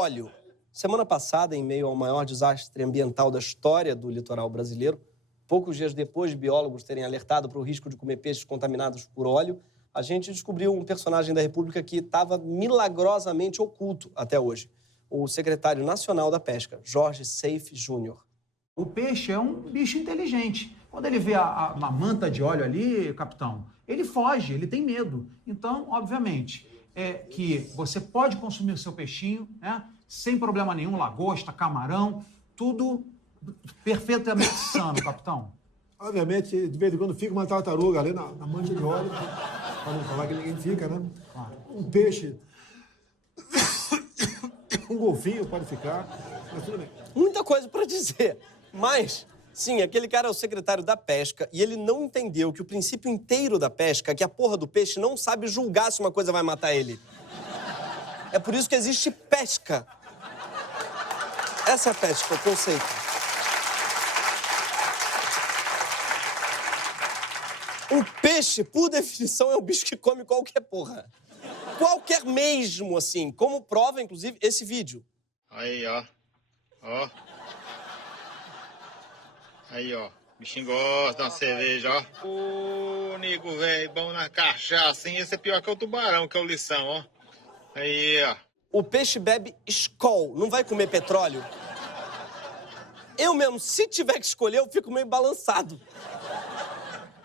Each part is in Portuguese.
óleo. Semana passada, em meio ao maior desastre ambiental da história do litoral brasileiro, poucos dias depois de biólogos terem alertado para o risco de comer peixes contaminados por óleo, a gente descobriu um personagem da República que estava milagrosamente oculto até hoje. O secretário nacional da Pesca, Jorge Seife Júnior. O peixe é um bicho inteligente. Quando ele vê uma manta de óleo ali, capitão, ele foge, ele tem medo. Então, obviamente, é que você pode consumir o seu peixinho, né, sem problema nenhum, lagosta, camarão, tudo perfeitamente sano, capitão. Obviamente, de vez em quando fica uma tartaruga ali na mancha de óleo, para não falar que ninguém fica, né? Claro. Um peixe, um golfinho pode ficar, mas tudo bem. Muita coisa para dizer, mas, sim, aquele cara é o secretário da Pesca e ele não entendeu que o princípio inteiro da pesca é que a porra do peixe não sabe julgar se uma coisa vai matar ele. É por isso que existe pesca. Essa é a pesca, o conceito. Um peixe, por definição, é um bicho que come qualquer porra. Qualquer mesmo, assim. Como prova, inclusive, esse vídeo. Aí, ó. Ó. Aí, ó. Bichinho gosta de uma cerveja, ó. Ô, nego, velho, bom na cachaça, hein? Esse é pior que o tubarão, que é o lição, ó. Aí, ó. O peixe bebe Skol, não vai comer petróleo. Eu mesmo, se tiver que escolher, eu fico meio balançado.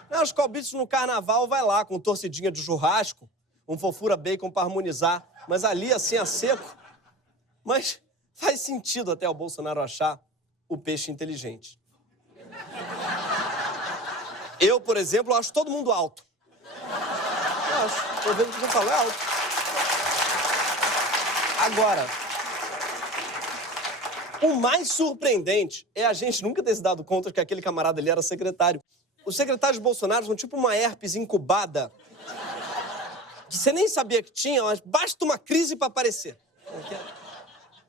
Os Skol-Beats no carnaval vai lá com torcidinha de churrasco, um fofura bacon pra harmonizar, mas ali, assim, a seco. Mas faz sentido até o Bolsonaro achar o peixe inteligente. Eu, por exemplo, acho todo mundo alto. Eu acho. Tô vendo o que você fala, é alto. Agora, o mais surpreendente é a gente nunca ter se dado conta que aquele camarada ali era secretário. Os secretários de Bolsonaro são tipo uma herpes incubada que você nem sabia que tinha, mas basta uma crise para aparecer.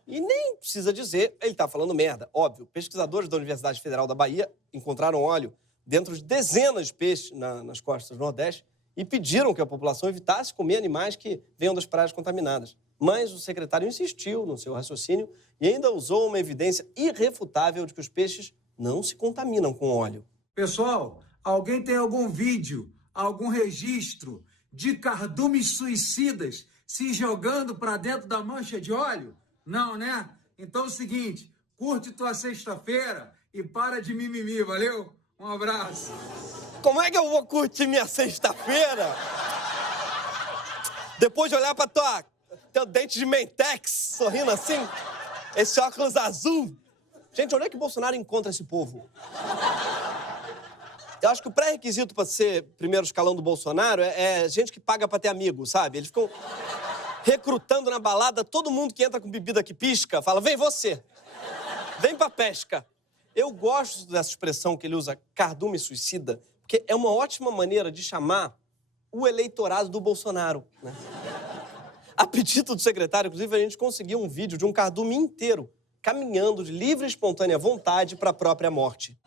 E nem precisa dizer, ele tá falando merda, óbvio. Pesquisadores da Universidade Federal da Bahia encontraram óleo dentro de dezenas de peixes nas costas do Nordeste e pediram que a população evitasse comer animais que venham das praias contaminadas. Mas o secretário insistiu no seu raciocínio e ainda usou uma evidência irrefutável de que os peixes não se contaminam com óleo. Pessoal, alguém tem algum vídeo, algum registro de cardumes suicidas se jogando para dentro da mancha de óleo? Não, né? Então é o seguinte, curte tua sexta-feira e para de mimimi, valeu? Um abraço. Como é que eu vou curtir minha sexta-feira depois de olhar pra teu dente de Mentex sorrindo assim? Esse óculos azul? Gente, onde é que o Bolsonaro encontra esse povo? Eu acho que o pré-requisito para ser primeiro escalão do Bolsonaro é gente que paga pra ter amigo, sabe? Eles ficam recrutando na balada todo mundo que entra com bebida que pisca, fala, vem você, vem pra pesca. Eu gosto dessa expressão que ele usa, cardume suicida, porque é uma ótima maneira de chamar o eleitorado do Bolsonaro, né? A pedido do secretário, inclusive, a gente conseguiu um vídeo de um cardume inteiro caminhando de livre e espontânea vontade para a própria morte.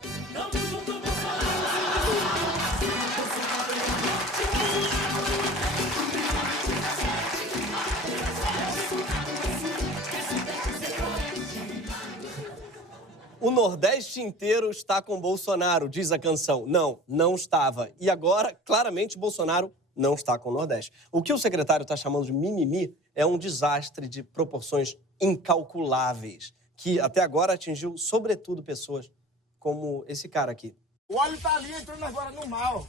O Nordeste inteiro está com Bolsonaro, diz a canção. Não, não estava. E agora, claramente, Bolsonaro não está com o Nordeste. O que o secretário está chamando de mimimi é um desastre de proporções incalculáveis, que até agora atingiu, sobretudo, pessoas como esse cara aqui. O óleo tá ali entrando agora no mar, ó.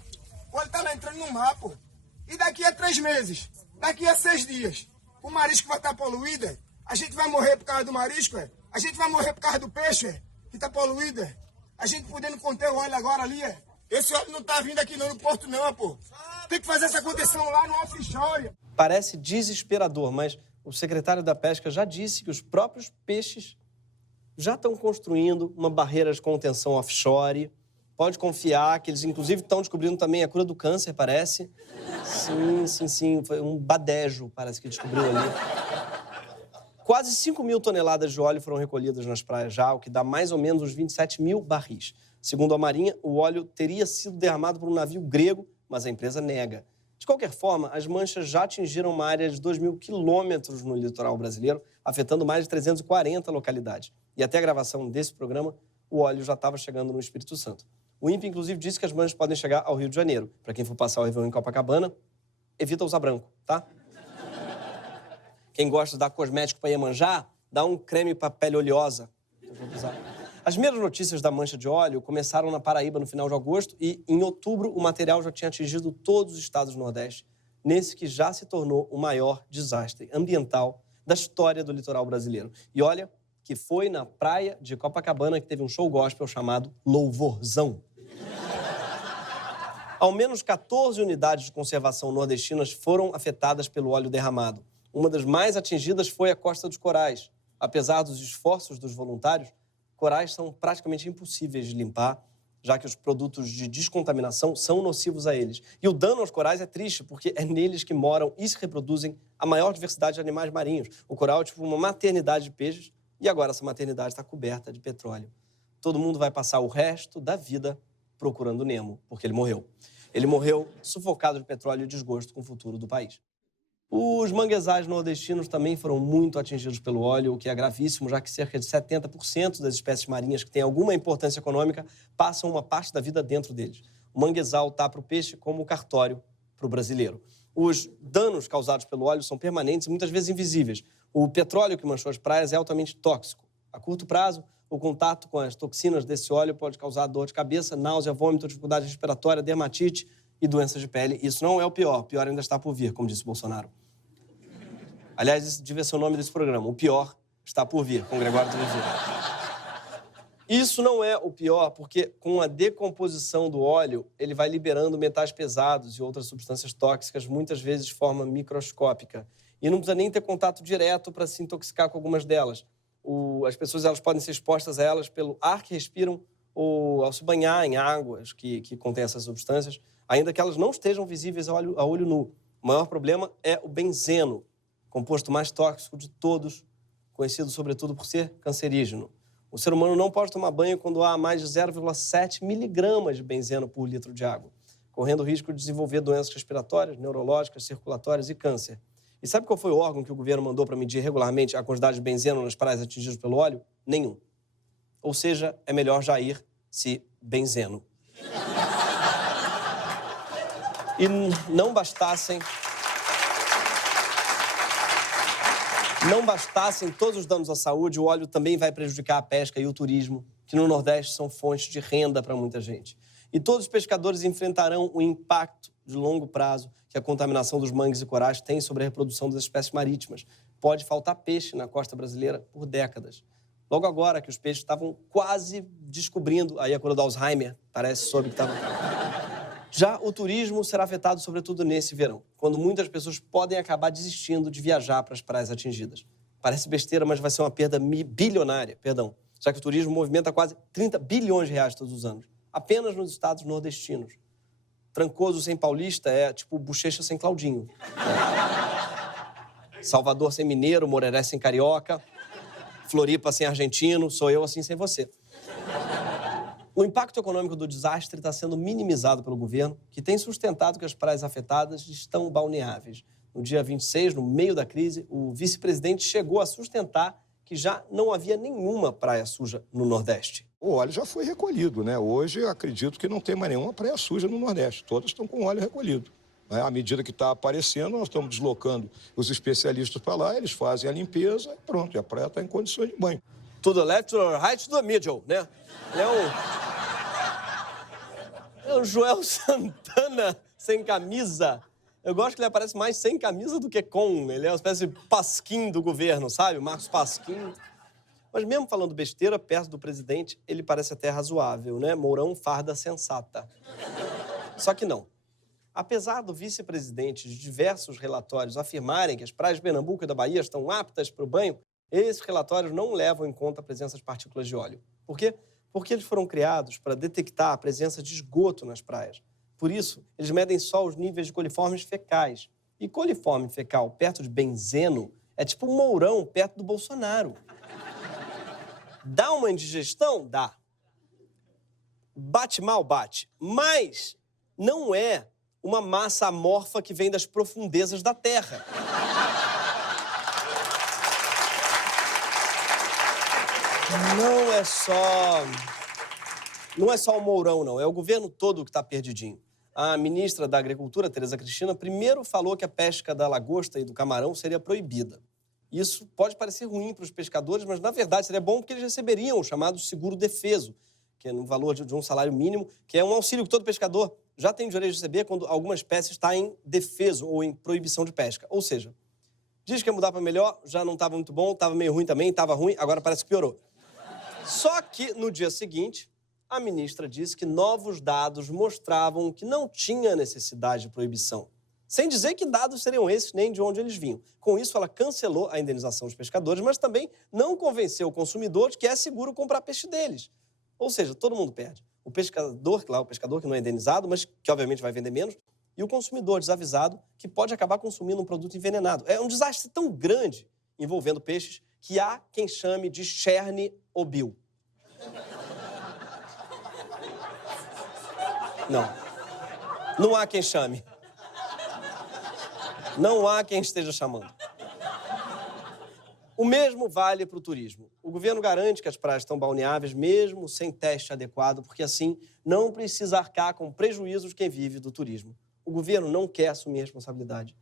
O óleo tá lá entrando no mar, pô. E daqui a 3 meses, daqui a 6 dias, o marisco vai estar poluído, a gente vai morrer por causa do marisco, a gente vai morrer por causa do peixe, que tá poluído, a gente podendo conter o óleo agora ali, Esse óleo não tá vindo aqui não no porto não, pô. Tem que fazer essa contenção lá no offshore. Parece desesperador, mas o secretário da Pesca já disse que os próprios peixes já estão construindo uma barreira de contenção offshore. Pode confiar que eles, inclusive, estão descobrindo também a cura do câncer, parece. Sim. Foi um badejo, parece que descobriu ali. Quase 5 mil toneladas de óleo foram recolhidas nas praias já, o que dá mais ou menos uns 27 mil barris. Segundo a Marinha, o óleo teria sido derramado por um navio grego, mas a empresa nega. De qualquer forma, as manchas já atingiram uma área de 2.000 quilômetros no litoral brasileiro, afetando mais de 340 localidades. E até a gravação desse programa, o óleo já estava chegando no Espírito Santo. O INPE, inclusive, disse que as manchas podem chegar ao Rio de Janeiro. Para quem for passar o Réveillon em Copacabana, evita usar branco, tá? Quem gosta de dar cosmético para Iemanjá, dá um creme para pele oleosa. As primeiras notícias da mancha de óleo começaram na Paraíba no final de agosto e, em outubro, o material já tinha atingido todos os estados do Nordeste, nesse que já se tornou o maior desastre ambiental da história do litoral brasileiro. E olha que foi na praia de Copacabana que teve um show gospel chamado Louvorzão. Ao menos 14 unidades de conservação nordestinas foram afetadas pelo óleo derramado. Uma das mais atingidas foi a Costa dos Corais. Apesar dos esforços dos voluntários, corais são praticamente impossíveis de limpar, já que os produtos de descontaminação são nocivos a eles. E o dano aos corais é triste, porque é neles que moram e se reproduzem a maior diversidade de animais marinhos. O coral é tipo uma maternidade de peixes, e agora essa maternidade está coberta de petróleo. Todo mundo vai passar o resto da vida procurando Nemo, porque ele morreu. Ele morreu sufocado de petróleo e desgosto com o futuro do país. Os manguezais nordestinos também foram muito atingidos pelo óleo, o que é gravíssimo, já que cerca de 70% das espécies marinhas que têm alguma importância econômica passam uma parte da vida dentro deles. O manguezal está para o peixe como o cartório para o brasileiro. Os danos causados pelo óleo são permanentes e muitas vezes invisíveis. O petróleo que manchou as praias é altamente tóxico. A curto prazo, o contato com as toxinas desse óleo pode causar dor de cabeça, náusea, vômito, dificuldade respiratória, dermatite e doenças de pele. Isso não é o pior ainda está por vir, como disse Bolsonaro. Aliás, esse devia ser o nome desse programa. O pior está por vir, com Gregório do Vivier. Isso não é o pior, porque com a decomposição do óleo, ele vai liberando metais pesados e outras substâncias tóxicas, muitas vezes de forma microscópica. E não precisa nem ter contato direto para se intoxicar com algumas delas. As pessoas elas podem ser expostas a elas pelo ar que respiram ou ao se banhar em águas que contêm essas substâncias, ainda que elas não estejam visíveis a olho nu. O maior problema é o benzeno, composto mais tóxico de todos, conhecido sobretudo por ser cancerígeno. O ser humano não pode tomar banho quando há mais de 0,7 miligramas de benzeno por litro de água, correndo o risco de desenvolver doenças respiratórias, neurológicas, circulatórias e câncer. E sabe qual foi o órgão que o governo mandou para medir regularmente a quantidade de benzeno nas praias atingidas pelo óleo? Nenhum. Ou seja, é melhor já ir se benzeno. E não bastassem todos os danos à saúde, o óleo também vai prejudicar a pesca e o turismo, que no Nordeste são fontes de renda para muita gente. E todos os pescadores enfrentarão o impacto de longo prazo que a contaminação dos mangues e corais tem sobre a reprodução das espécies marítimas. Pode faltar peixe na costa brasileira por décadas. Logo agora que os peixes estavam quase descobrindo aí a cura do Alzheimer, parece, soube que estava... Já o turismo será afetado sobretudo nesse verão, quando muitas pessoas podem acabar desistindo de viajar para as praias atingidas. Parece besteira, mas vai ser uma perda bilionária, já que o turismo movimenta quase 30 bilhões de reais todos os anos, apenas nos estados nordestinos. Trancoso sem paulista é tipo Bochecha sem Claudinho. Salvador sem mineiro, Moreré sem carioca, Floripa sem argentino, sou eu assim sem você. O impacto econômico do desastre está sendo minimizado pelo governo, que tem sustentado que as praias afetadas estão balneáveis. No dia 26, no meio da crise, o vice-presidente chegou a sustentar que já não havia nenhuma praia suja no Nordeste. O óleo já foi recolhido, né? Hoje, eu acredito que não tem mais nenhuma praia suja no Nordeste. Todas estão com óleo recolhido. À medida que está aparecendo, nós estamos deslocando os especialistas para lá, eles fazem a limpeza e pronto, e a praia está em condições de banho. To the left, to the right, to the middle, né? É um Joel Santana sem camisa. Eu gosto que ele aparece mais sem camisa do que com. Ele é uma espécie de Pasquim do governo, sabe? Marcos Pasquim. Mas mesmo falando besteira, perto do presidente, ele parece até razoável, né? Mourão farda sensata. Só que não. Apesar do vice-presidente de diversos relatórios afirmarem que as praias de Pernambuco e da Bahia estão aptas para o banho, esses relatórios não levam em conta a presença de partículas de óleo. Por quê? Porque eles foram criados para detectar a presença de esgoto nas praias. Por isso, eles medem só os níveis de coliformes fecais. E coliforme fecal perto de benzeno é tipo um Mourão perto do Bolsonaro. Dá uma indigestão? Dá. Bate mal? Bate. Mas não é uma massa amorfa que vem das profundezas da Terra. Não é só o Mourão, não. É o governo todo que está perdidinho. A ministra da Agricultura, Tereza Cristina, primeiro falou que a pesca da lagosta e do camarão seria proibida. Isso pode parecer ruim para os pescadores, mas, na verdade, seria bom porque eles receberiam o chamado seguro-defeso, que é no valor de um salário mínimo, que é um auxílio que todo pescador já tem direito de receber quando alguma espécie está em defeso ou em proibição de pesca. Ou seja, diz que ia mudar para melhor, já não estava muito bom, estava meio ruim também, estava ruim, agora parece que piorou. Só que, no dia seguinte, a ministra disse que novos dados mostravam que não tinha necessidade de proibição. Sem dizer que dados seriam esses, nem de onde eles vinham. Com isso, ela cancelou a indenização dos pescadores, mas também não convenceu o consumidor de que é seguro comprar peixe deles. Ou seja, todo mundo perde. O pescador que não é indenizado, mas que obviamente vai vender menos, e o consumidor desavisado, que pode acabar consumindo um produto envenenado. É um desastre tão grande envolvendo peixes que há quem chame de Chernobyl. Não há quem chame. Não há quem esteja chamando. O mesmo vale para o turismo. O governo garante que as praias estão balneáveis, mesmo sem teste adequado, porque assim não precisa arcar com prejuízos de quem vive do turismo. O governo não quer assumir responsabilidade.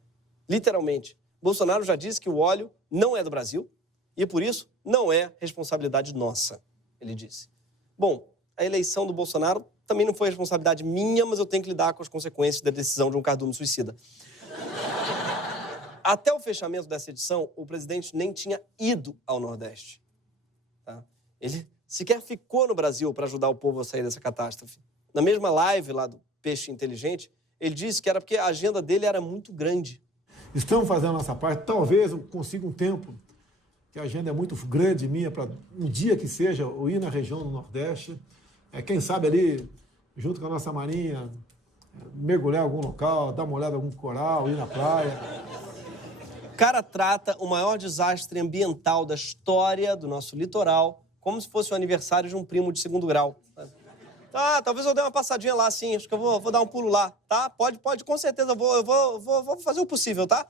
Literalmente. Bolsonaro já disse que o óleo não é do Brasil e, por isso, não é responsabilidade nossa, ele disse. Bom, a eleição do Bolsonaro também não foi responsabilidade minha, mas eu tenho que lidar com as consequências da decisão de um cardume suicida. Até o fechamento dessa edição, o presidente nem tinha ido ao Nordeste. Tá? Ele sequer ficou no Brasil para ajudar o povo a sair dessa catástrofe. Na mesma live lá do Peixe Inteligente, ele disse que era porque a agenda dele era muito grande. Estamos fazendo a nossa parte. Talvez eu consiga um tempo, que a agenda é muito grande minha, para um dia que seja, eu ir na região do Nordeste. Quem sabe ali, junto com a nossa marinha, mergulhar em algum local, dar uma olhada em algum coral, ir na praia. O cara trata o maior desastre ambiental da história do nosso litoral como se fosse o aniversário de um primo de segundo grau. Tá, talvez eu dê uma passadinha lá, sim. Acho que eu vou dar um pulo lá, tá? Pode, com certeza. Eu vou fazer o possível, tá?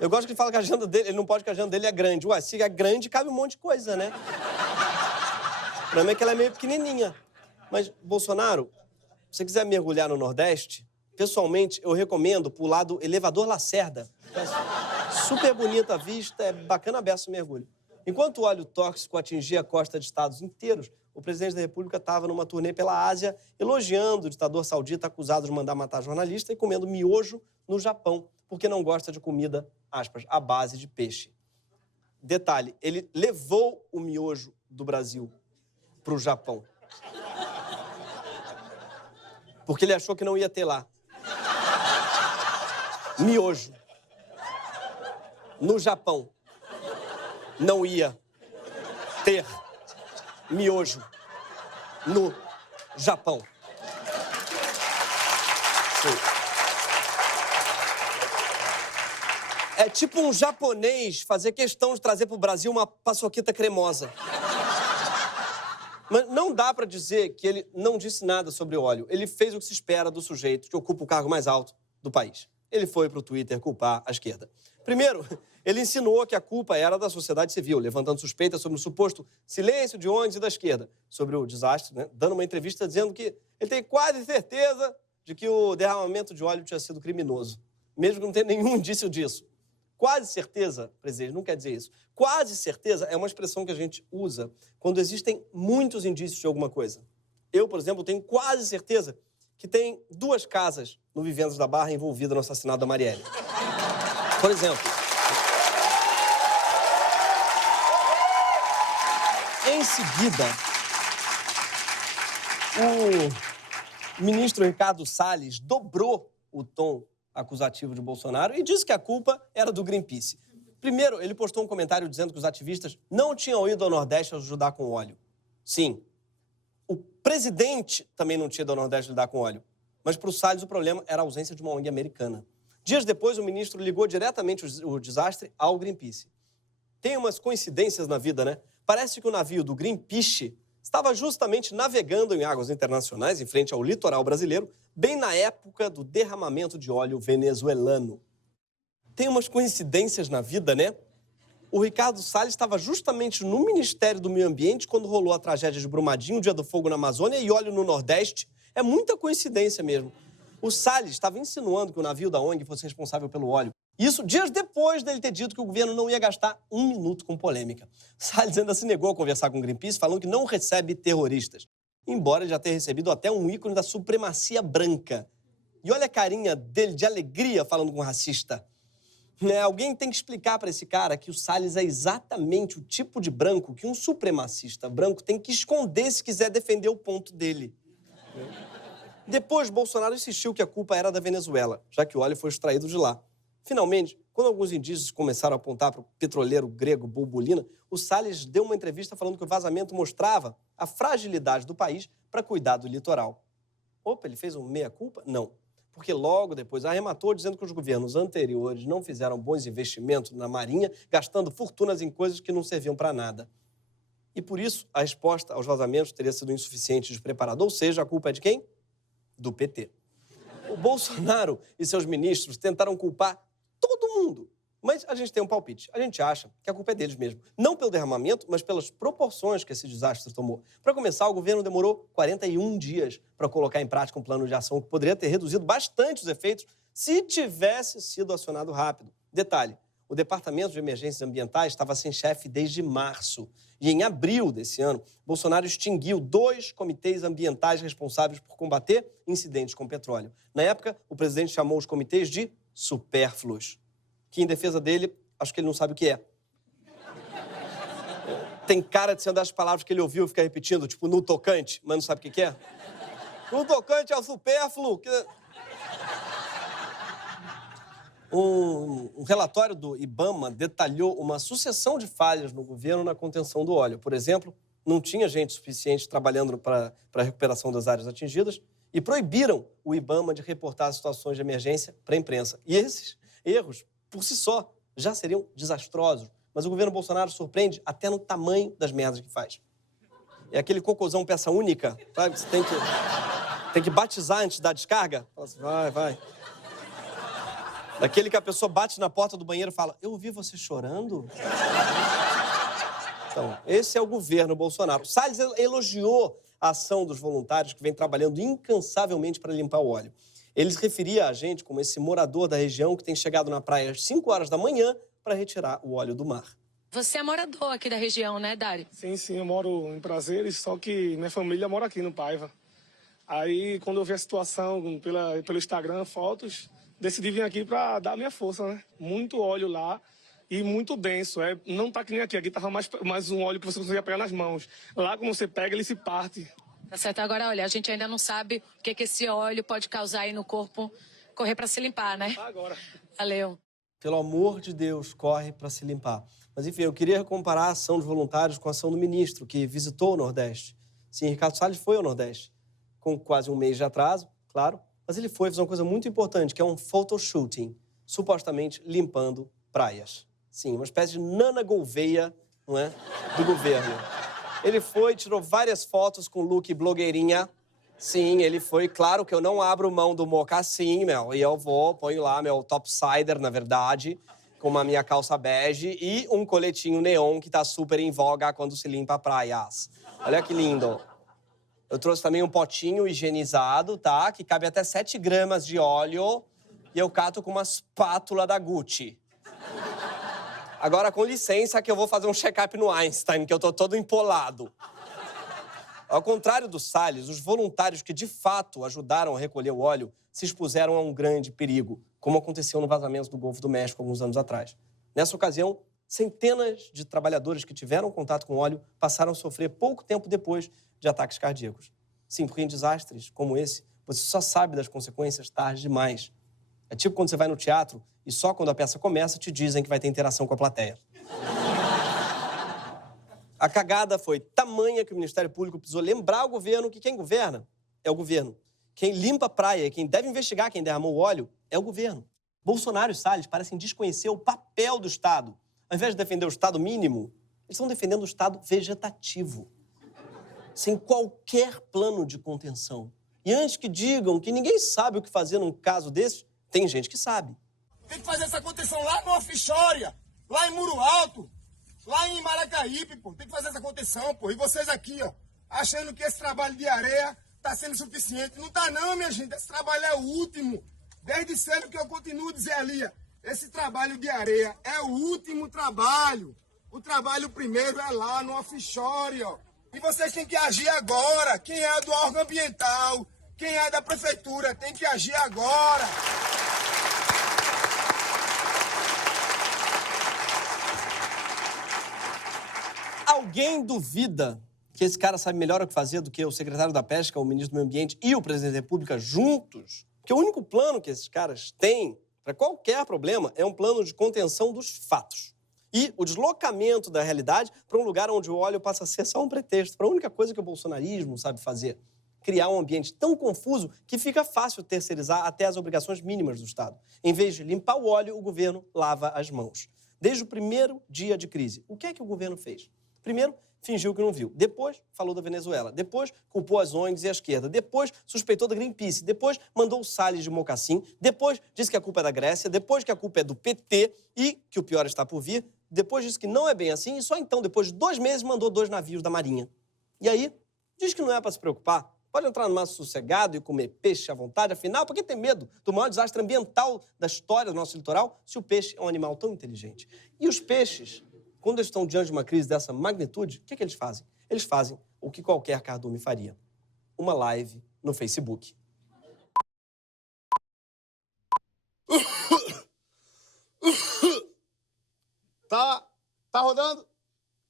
Eu gosto que ele fala que a agenda dele... Ele não pode, que a agenda dele é grande. Ué, se é grande, cabe um monte de coisa, né? O problema é que ela é meio pequenininha. Mas, Bolsonaro, se você quiser mergulhar no Nordeste, pessoalmente, eu recomendo pular do elevador Lacerda. Super bonita a vista, é bacana beça o mergulho. Enquanto o óleo tóxico atingia a costa de estados inteiros, o presidente da República estava numa turnê pela Ásia, elogiando o ditador saudita acusado de mandar matar jornalista e comendo miojo no Japão, porque não gosta de comida, aspas, à base de peixe. Detalhe, ele levou o miojo do Brasil para o Japão. Porque ele achou que não ia ter lá. Miojo. No Japão. Não ia ter miojo no Japão. Sim. É tipo um japonês fazer questão de trazer para o Brasil uma paçoquita cremosa. Mas não dá para dizer que ele não disse nada sobre óleo. Ele fez o que se espera do sujeito que ocupa o cargo mais alto do país. Ele foi para o Twitter culpar a esquerda. Primeiro, ele insinuou que a culpa era da sociedade civil, levantando suspeitas sobre o suposto silêncio de ônibus e da esquerda sobre o desastre, né? Dando uma entrevista dizendo que ele tem quase certeza de que o derramamento de óleo tinha sido criminoso, mesmo que não tenha nenhum indício disso. Quase certeza, presidente, não quer dizer isso. Quase certeza é uma expressão que a gente usa quando existem muitos indícios de alguma coisa. Eu, por exemplo, tenho quase certeza que tem 2 casas no Vivendas da Barra envolvidas no assassinato da Marielle. Por exemplo, em seguida, o ministro Ricardo Salles dobrou o tom acusativo de Bolsonaro e disse que a culpa era do Greenpeace. Primeiro, ele postou um comentário dizendo que os ativistas não tinham ido ao Nordeste ajudar com óleo. Sim, o presidente também não tinha ido ao Nordeste ajudar com óleo. Mas para o Salles o problema era a ausência de uma ONG americana. Dias depois, o ministro ligou diretamente o desastre ao Greenpeace. Tem umas coincidências na vida, né? Parece que o navio do Greenpeace estava justamente navegando em águas internacionais, em frente ao litoral brasileiro, bem na época do derramamento de óleo venezuelano. Tem umas coincidências na vida, né? O Ricardo Salles estava justamente no Ministério do Meio Ambiente quando rolou a tragédia de Brumadinho, o Dia do Fogo na Amazônia e óleo no Nordeste. É muita coincidência mesmo. O Salles estava insinuando que o navio da ONG fosse responsável pelo óleo. Isso dias depois dele ter dito que o governo não ia gastar um minuto com polêmica. Salles ainda se negou a conversar com o Greenpeace, falando que não recebe terroristas. Embora já tenha recebido até um ícone da supremacia branca. E olha a carinha dele de alegria falando com um racista. Alguém tem que explicar para esse cara que o Salles é exatamente o tipo de branco que um supremacista branco tem que esconder se quiser defender o ponto dele. Depois, Bolsonaro insistiu que a culpa era da Venezuela, já que o óleo foi extraído de lá. Finalmente, quando alguns indícios começaram a apontar para o petroleiro grego Bulbulina, o Salles deu uma entrevista falando que o vazamento mostrava a fragilidade do país para cuidar do litoral. Opa, ele fez um meia-culpa? Não. Porque logo depois arrematou dizendo que os governos anteriores não fizeram bons investimentos na Marinha, gastando fortunas em coisas que não serviam para nada. E por isso, a resposta aos vazamentos teria sido insuficiente e despreparada. Ou seja, a culpa é de quem? Do PT. O Bolsonaro e seus ministros tentaram culpar todo mundo. Mas a gente tem um palpite. A gente acha que a culpa é deles mesmo. Não pelo derramamento, mas pelas proporções que esse desastre tomou. Para começar, o governo demorou 41 dias para colocar em prática um plano de ação que poderia ter reduzido bastante os efeitos se tivesse sido acionado rápido. Detalhe, o Departamento de Emergências Ambientais estava sem chefe desde março. E em abril desse ano, Bolsonaro extinguiu 2 comitês ambientais responsáveis por combater incidentes com petróleo. Na época, o presidente chamou os comitês de supérfluos. Que, em defesa dele, acho que ele não sabe o que é. Tem cara de ser uma das palavras que ele ouviu e fica repetindo, tipo, no tocante, mas não sabe o que é. No tocante ao supérfluo. Um relatório do IBAMA detalhou uma sucessão de falhas no governo na contenção do óleo. Por exemplo, não tinha gente suficiente trabalhando para a recuperação das áreas atingidas e proibiram o IBAMA de reportar situações de emergência para a imprensa. E esses erros, por si só, já seriam desastrosos. Mas o governo Bolsonaro surpreende até no tamanho das merdas que faz. É aquele cocôzão peça única, sabe? Você tem que batizar antes da descarga. Fala assim, vai. Daquele que a pessoa bate na porta do banheiro e fala, eu ouvi você chorando? Então, esse é o governo Bolsonaro. Salles elogiou a ação dos voluntários que vem trabalhando incansavelmente para limpar o óleo. Ele se referia a gente como esse morador da região que tem chegado na praia às 5 horas da manhã para retirar o óleo do mar. Você é morador aqui da região, né, Dário? Sim, eu moro em Prazeres, só que minha família mora aqui no Paiva. Aí, quando eu vi a situação pelo Instagram, fotos, decidi vir aqui para dar a minha força, né? Muito óleo lá e muito denso. Não tá que nem aqui, aqui tava mais um óleo que você conseguia pegar nas mãos. Lá, quando você pega, ele se parte. Tá certo. Agora, olha, a gente ainda não sabe o que esse óleo pode causar aí no corpo, correr para se limpar, né? Agora. Valeu. Pelo amor de Deus, corre para se limpar. Mas, enfim, eu queria comparar a ação dos voluntários com a ação do ministro, que visitou o Nordeste. Sim, Ricardo Salles foi ao Nordeste, com quase um mês de atraso, claro, mas ele foi fazer uma coisa muito importante, que é um photoshooting, supostamente limpando praias. Sim, uma espécie de Nana Gouveia, não é, do governo. Ele foi, tirou várias fotos com look blogueirinha. Sim, ele foi. Claro que eu não abro mão do mocassim, e eu ponho lá meu topsider, na verdade, com uma minha calça bege e um coletinho neon que tá super em voga quando se limpa praias. Olha que lindo. Eu trouxe também um potinho higienizado, tá? Que cabe até 7 gramas de óleo e eu cato com uma espátula da Gucci. Agora, com licença, que eu vou fazer um check-up no Einstein, que eu tô todo empolado. Ao contrário do Salles, os voluntários que, de fato, ajudaram a recolher o óleo se expuseram a um grande perigo, como aconteceu no vazamento do Golfo do México alguns anos atrás. Nessa ocasião, centenas de trabalhadores que tiveram contato com o óleo passaram a sofrer pouco tempo depois de ataques cardíacos. Sim, porque em desastres como esse, você só sabe das consequências tarde demais. É tipo quando você vai no teatro e só quando a peça começa te dizem que vai ter interação com a plateia. A cagada foi tamanha que o Ministério Público precisou lembrar ao governo que quem governa é o governo. Quem limpa a praia, quem deve investigar quem derramou o óleo é o governo. Bolsonaro e Salles parecem desconhecer o papel do Estado. Ao invés de defender o Estado mínimo, eles estão defendendo o Estado vegetativo, sem qualquer plano de contenção. E antes que digam que ninguém sabe o que fazer num caso desse, tem gente que sabe. Tem que fazer essa contenção lá no Offshore, lá em Muro Alto, lá em Maracaípe, pô. Tem que fazer essa contenção, pô. E vocês aqui, ó, achando que esse trabalho de areia tá sendo suficiente. Não tá não, minha gente. Esse trabalho é o último. Desde sempre que eu continuo a dizer ali, ó, esse trabalho de areia é o último trabalho. O trabalho primeiro é lá no Offshore, ó. E vocês têm que agir agora. Quem é do órgão ambiental, quem é da prefeitura, tem que agir agora. Alguém duvida que esse cara sabe melhor o que fazer do que o secretário da Pesca, o ministro do Meio Ambiente e o presidente da República juntos? Porque o único plano que esses caras têm para qualquer problema é um plano de contenção dos fatos. E o deslocamento da realidade para um lugar onde o óleo passa a ser só um pretexto, para a única coisa que o bolsonarismo sabe fazer. Criar um ambiente tão confuso que fica fácil terceirizar até as obrigações mínimas do Estado. Em vez de limpar o óleo, o governo lava as mãos. Desde o primeiro dia de crise, o que é que o governo fez? Primeiro, fingiu que não viu. Depois, falou da Venezuela. Depois, culpou as ONGs e a esquerda. Depois, suspeitou da Greenpeace. Depois, mandou o Salles de mocassim. Depois, disse que a culpa é da Grécia. Depois, que a culpa é do PT e que o pior está por vir. Depois, disse que não é bem assim. E só então, depois de 2 meses, mandou 2 navios da Marinha. E aí, diz que não é para se preocupar. Pode entrar no mar sossegado e comer peixe à vontade. Afinal, por que ter medo do maior desastre ambiental da história do nosso litoral se o peixe é um animal tão inteligente? E os peixes, quando eles estão diante de uma crise dessa magnitude, o que eles fazem? Eles fazem o que qualquer cardume faria. Uma live no Facebook. Tá rodando?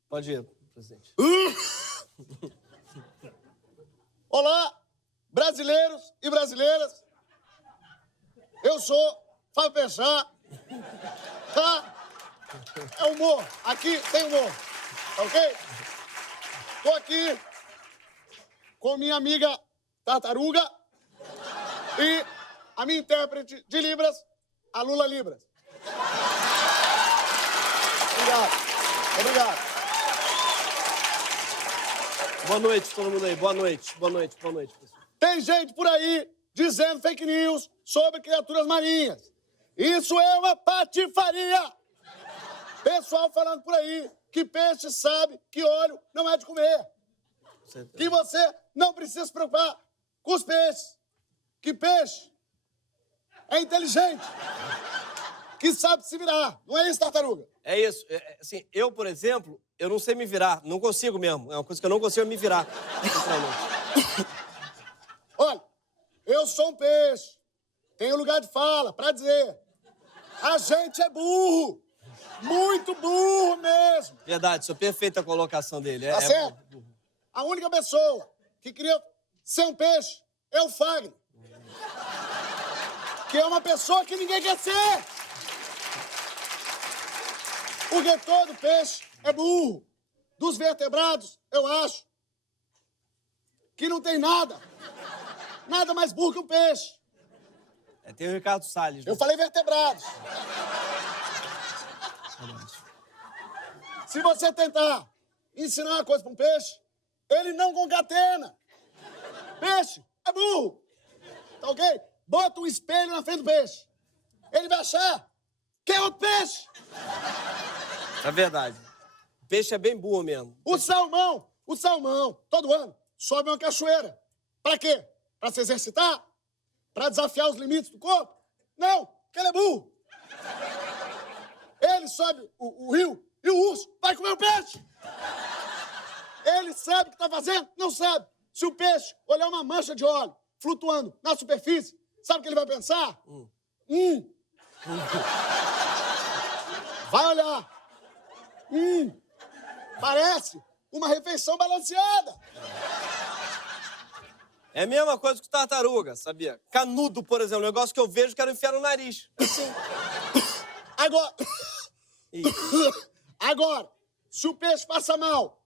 Pode ir, presidente. Olá, brasileiros e brasileiras. Eu sou Fábio Peixá. Tá? É humor. Aqui tem humor. Tá ok? Tô aqui com minha amiga Tartaruga e a minha intérprete de Libras, a Lula Libras. Obrigado. Boa noite, todo mundo aí. Boa noite, pessoal. Tem gente por aí dizendo fake news sobre criaturas marinhas. Isso é uma patifaria. Pessoal falando por aí que peixe sabe que óleo não é de comer. Que você não precisa se preocupar com os peixes. Que peixe é inteligente. Que sabe se virar. Não é isso, Tartaruga? É isso. Assim, eu, por exemplo, eu não sei me virar. Não consigo mesmo. É uma coisa que eu não consigo me virar. Olha, eu sou um peixe. Tenho lugar de fala pra dizer. A gente é burro. Muito burro mesmo. Verdade, isso é perfeita a colocação dele. Tá certo? Burro. A única pessoa que queria ser um peixe é o Fagner. Que é uma pessoa que ninguém quer ser. Porque todo peixe é burro. Dos vertebrados, eu acho que não tem nada mais burro que um peixe. Tem o Ricardo Salles. Né? Eu falei vertebrados. Se você tentar ensinar uma coisa para um peixe, ele não concatena. Peixe é burro. Tá ok? Bota um espelho na frente do peixe. Ele vai achar que é outro peixe. É verdade. O peixe é bem burro mesmo. O salmão, todo ano, sobe uma cachoeira. Pra quê? Pra se exercitar? Pra desafiar os limites do corpo? Não, porque ele é burro. Ele sobe o rio e o urso vai comer o peixe. Ele sabe o que tá fazendo? Não sabe. Se o peixe olhar uma mancha de óleo flutuando na superfície, sabe o que ele vai pensar? Vai olhar. Parece uma refeição balanceada. É a mesma coisa que tartaruga, sabia? Canudo, por exemplo, um negócio que eu vejo, quero enfiar no nariz. Assim. Agora, se o peixe passa mal,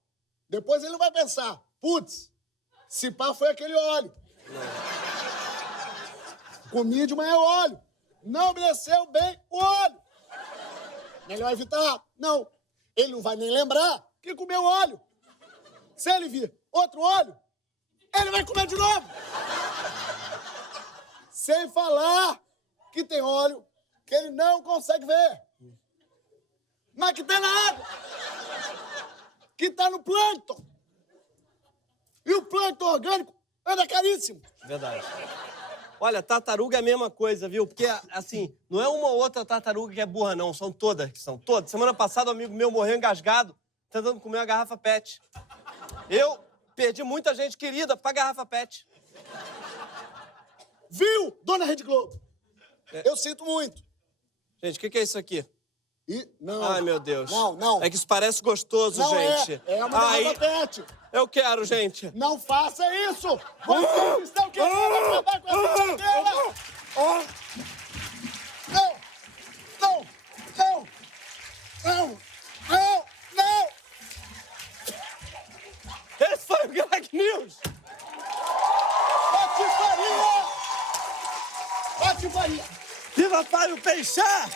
depois ele não vai pensar, putz, se pá foi aquele óleo. Comi de manhã o óleo. Não obedeceu bem o óleo. Melhor evitar. Não. Ele não vai nem lembrar que comeu óleo. Se ele vir outro óleo, ele vai comer de novo. Sem falar que tem óleo que ele não consegue ver. Mas que tá na água. Que tá no plâncton. E o plâncton orgânico anda caríssimo. Verdade. Olha, tartaruga é a mesma coisa, viu? Porque, assim, não é uma ou outra tartaruga que é burra, não. São todas que são. Todas. Semana passada, um amigo meu morreu engasgado tentando comer uma garrafa PET. Eu perdi muita gente querida pra garrafa PET. Viu, dona Rede Globo? Eu sinto muito. Gente, o que é isso aqui? Não. Ai, meu Deus. Não. É que isso parece gostoso, Não gente. É uma garrafa PET. Eu quero, gente. Não faça isso! Vocês estão querendo acabar com a vida dela! Não! Não! Não! Não! Não! Não! Esse foi o Greg News! Patifaria! Patifaria! Viva Fábio Peixar!